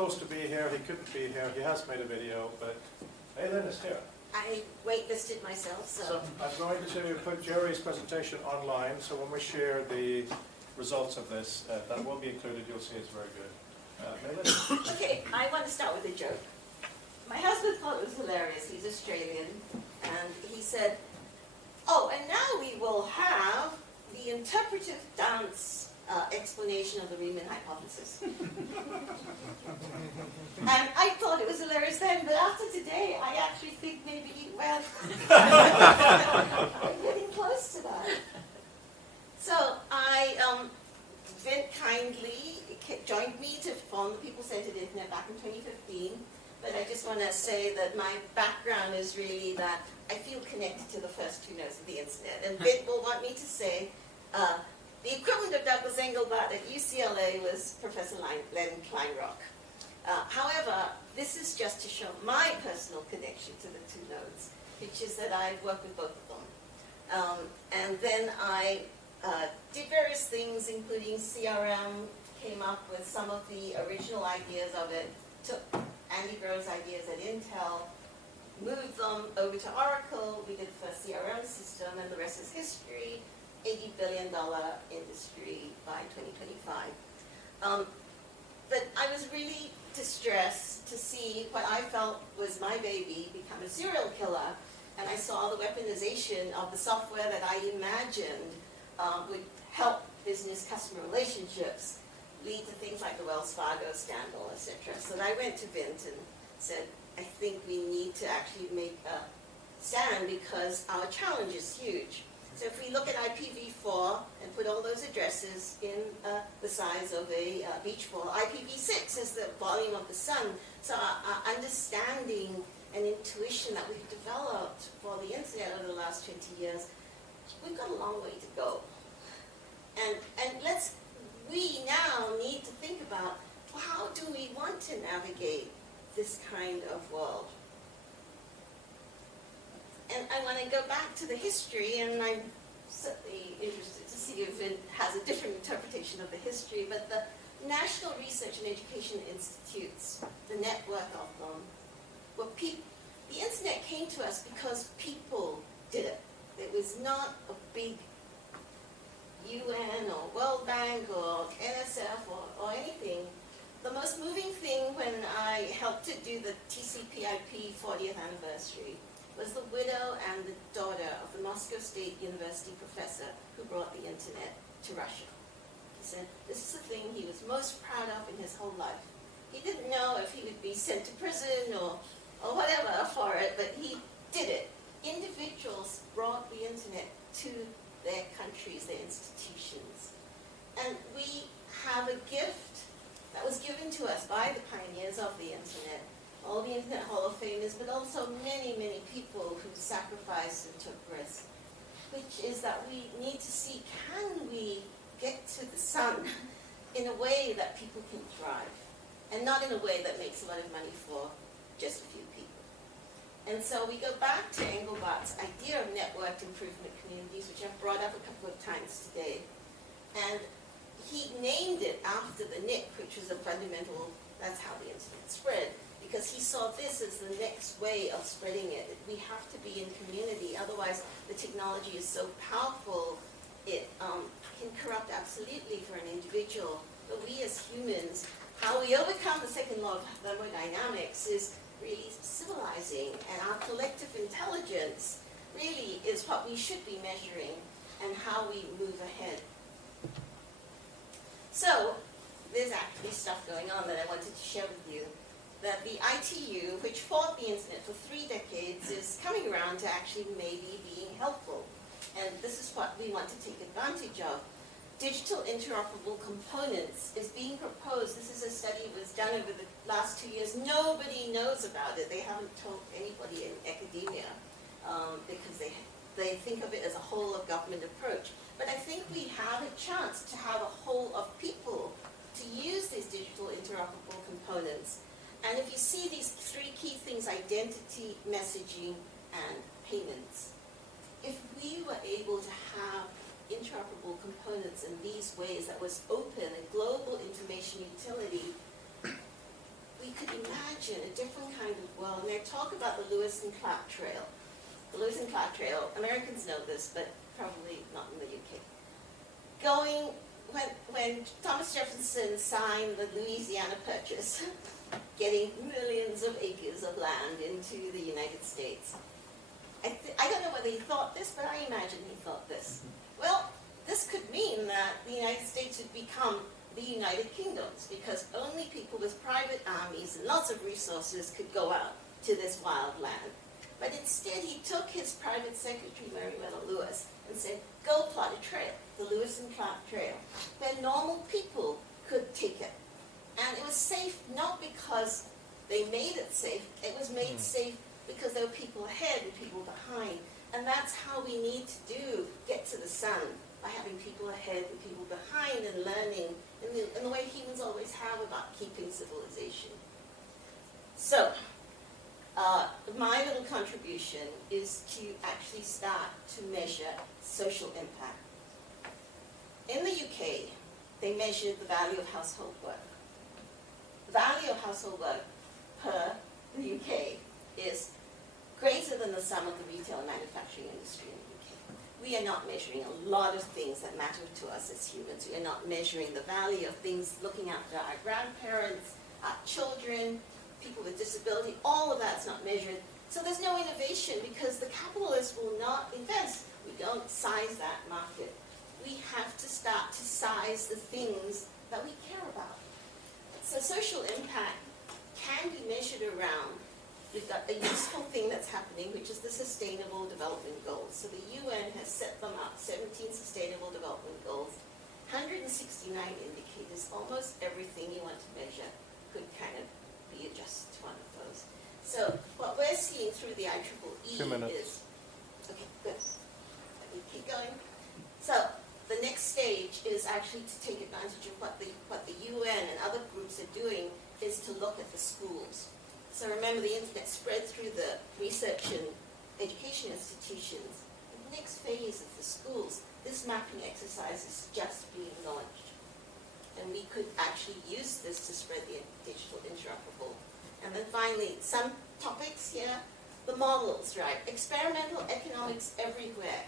supposed to be here, he couldn't be here, he has made a video, but Aileen is here. I waitlisted myself, So I'm going to put Jerry's presentation online, so when we share the results of this, that will be included, you'll see it's very good. Aileen? Okay, I want to start with a joke. My husband thought it was hilarious. He's Australian, and he said, "Oh, and now we will have the interpretive dance explanation of the Riemann hypothesis." And I thought it was hilarious then, but after today, I actually think maybe, well, I'm getting close to that. So Vint kindly joined me to form the People-Centered Internet back in 2015. But I just want to say that my background is really that I feel connected to the first two nodes of the internet. And Vint will want me to say the equivalent of Douglas Engelbart at UCLA was Professor Len Kleinrock. However, this is just to show my personal connection to the two nodes, which is that I've worked with both of them. And then I did various things, including CRM, came up with some of the original ideas of it, took Andy Grove's ideas at Intel, moved them over to Oracle. We did the first CRM system, and the rest is history. $80 billion industry by 2025. But I was really distressed to see what I felt was my baby become a serial killer, and I saw the weaponization of the software that I imagined would help business customer relationships lead to things like the Wells Fargo scandal, etc. So I went to Vint and said, I think we need to actually make a stand because our challenge is huge. So if we look at IPv4 and put all those addresses in the size of a beach ball, IPv6 is the volume of the sun. So our understanding and intuition that we've developed for the internet over the last 20 years, we've got a long way to go. And we now need to think about, well, how do we want to navigate this kind of world? And I want to go back to the history, and I'm certainly interested to see if it has a different interpretation of the history, but the National Research and Education Institutes, the network of them, were the internet came to us because people did it. It was not a big UN or World Bank or NSF or anything. The most moving thing when I helped to do the TCP/IP 40th anniversary was the widow and the daughter of the Moscow State University professor who brought the internet to Russia. He said this is the thing he was most proud of in his whole life. He didn't know if he would be sent to prison or whatever for it, but he did it. Individuals brought the internet to their countries, their institutions. And we have a gift that was given to us by the pioneers of the internet, all the Internet Hall of Famers, but also many, many people who sacrificed and took risks, which is that we need to see, can we get to the sun in a way that people can thrive, and not in a way that makes a lot of money for just a few people. And so we go back to Engelbart's idea of networked improvement communities, which I've brought up a couple of times today. And he named it after the NIC, which was a fundamental, that's how the internet spread, because he saw this as the next way of spreading it. We have to be in community, otherwise the technology is so powerful, it can corrupt absolutely for an individual. But we as humans, how we overcome the second law of thermodynamics is really civilizing, and our collective intelligence really is what we should be measuring and how we move ahead. So there's actually stuff going on that I wanted to share with you. That the ITU, which fought the internet for 3 decades, is coming around to actually maybe being helpful. And this is what we want to take advantage of. Digital interoperable components is being proposed. This is a study that was done over the last 2 years. Nobody knows about it. They haven't told anybody in academia because they think of it as a whole of government approach. But I think we have a chance to have a whole of people to use these digital interoperable components. And if you see these 3 key things, identity, messaging, and payments, if we were able to have interoperable components in these ways that was open, a global information utility, and they talk about the Lewis and Clark Trail. The Lewis and Clark Trail, Americans know this, but probably not in the UK. When Thomas Jefferson signed the Louisiana Purchase, getting millions of acres of land into the United States, I don't know whether he thought this, but I imagine he thought this. Well, this could mean that the United States would become the United Kingdoms, because only people with private armies and lots of resources could go out to this wild land. But instead, he took his private secretary, Meriwether Lewis, and said, go plot a trail, the Lewis and Clark Trail, where normal people could take it. And it was safe not because they made it safe, it was made safe because there were people ahead and people behind. And that's how we need to get to the sun, by having people ahead and people behind and learning in the way humans always have about keeping civilization. So, my little contribution is to actually start to measure social impact. In the UK, they measured the value of household work. The value of household work per the UK is greater than the sum of the retail and manufacturing industry in the UK. We are not measuring a lot of things that matter to us as humans. We are not measuring the value of things looking after our grandparents, our children, people with disability. All of that's not measured. So there's no innovation because the capitalists will not invest. We don't size that market. We have to start to size the things that we care about. So social impact can be measured around. We've got a useful thing that's happening, which is the Sustainable Development Goals. So the UN has set them up, 17 Sustainable Development Goals, 169 indicators. Almost everything you want to measure could kind of be adjusted to one of those. So what we're seeing through the IEEE 2 minutes. is, okay, good. Let me keep going. So the next stage is actually to take advantage of what the UN and other groups are doing, is to look at the schools. So remember, the internet spread through the research and education institutions. The next phase is the schools. This mapping exercise is just being launched. And we could actually use this to spread the digital interoperable. And then finally, some topics here. The models, right? Experimental economics everywhere.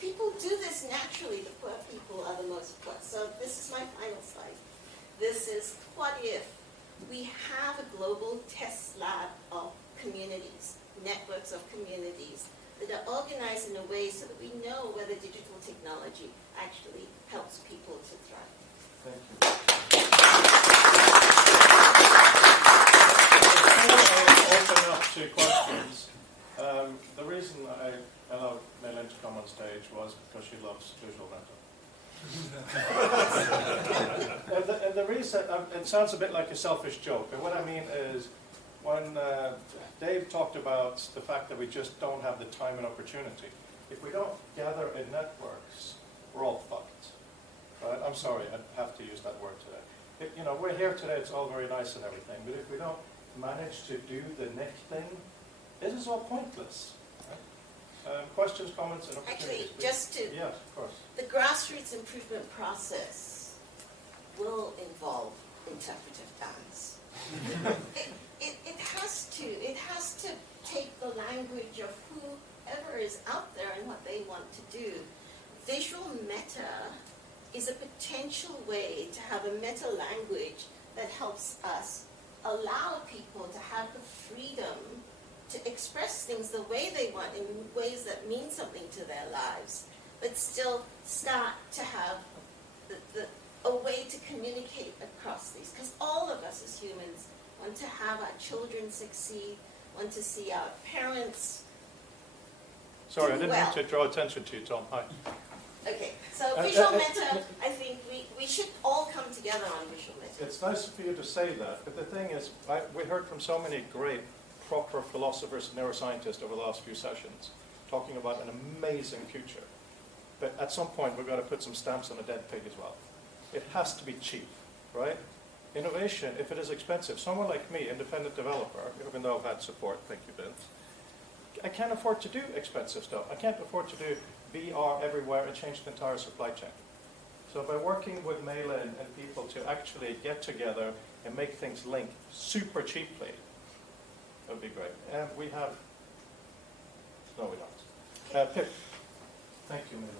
People do this naturally. The poor people are the most poor. So this is my final slide. This is what if we have a global test lab of communities, networks of communities that are organized in a way so that we know whether digital technology actually helps people to thrive. Thank you. Before I open up to questions, the reason I allowed Melin to come on stage was because she loves visual mental. and the reason, it sounds a bit like a selfish joke, but what I mean is when Dave talked about the fact that we just don't have the time and opportunity, if we don't gather in networks, we're all fucked. Right? I'm sorry, I have to use that word today. We're here today, it's all very nice and everything, but if we don't manage to do the next thing, it is all pointless. Questions, comments, and opportunities? Actually, just to... Yes, of course. The grassroots improvement process will involve interpretive dance. It has to take the language of whoever is out there and what they want to do. Visual meta is a potential way to have a meta language that helps us allow people to have the freedom to express things the way they want in ways that mean something to their lives, but still start to have a way to communicate across these. Because all of us as humans want to have our children succeed, want to see our parents Sorry, I do didn't well. mean to draw attention to you, Tom. Hi. Okay, so visual meta, I think we should all come together on visual meta. It's nice for you to say that, but the thing is, we heard from so many great, proper philosophers and neuroscientists over the last few sessions talking about an amazing future. But at some point, we've got to put some stamps on a dead pig as well. It has to be cheap, right? Innovation, if it is expensive, someone like me, independent developer, even though I've had support, thank you, Vince, I can't afford to do expensive stuff. I can't afford to do VR everywhere and change the entire supply chain. So by working with Mela and people to actually get together and make things link super cheaply, That would be great. We have, no we don't. Pip. Thank you, Mary.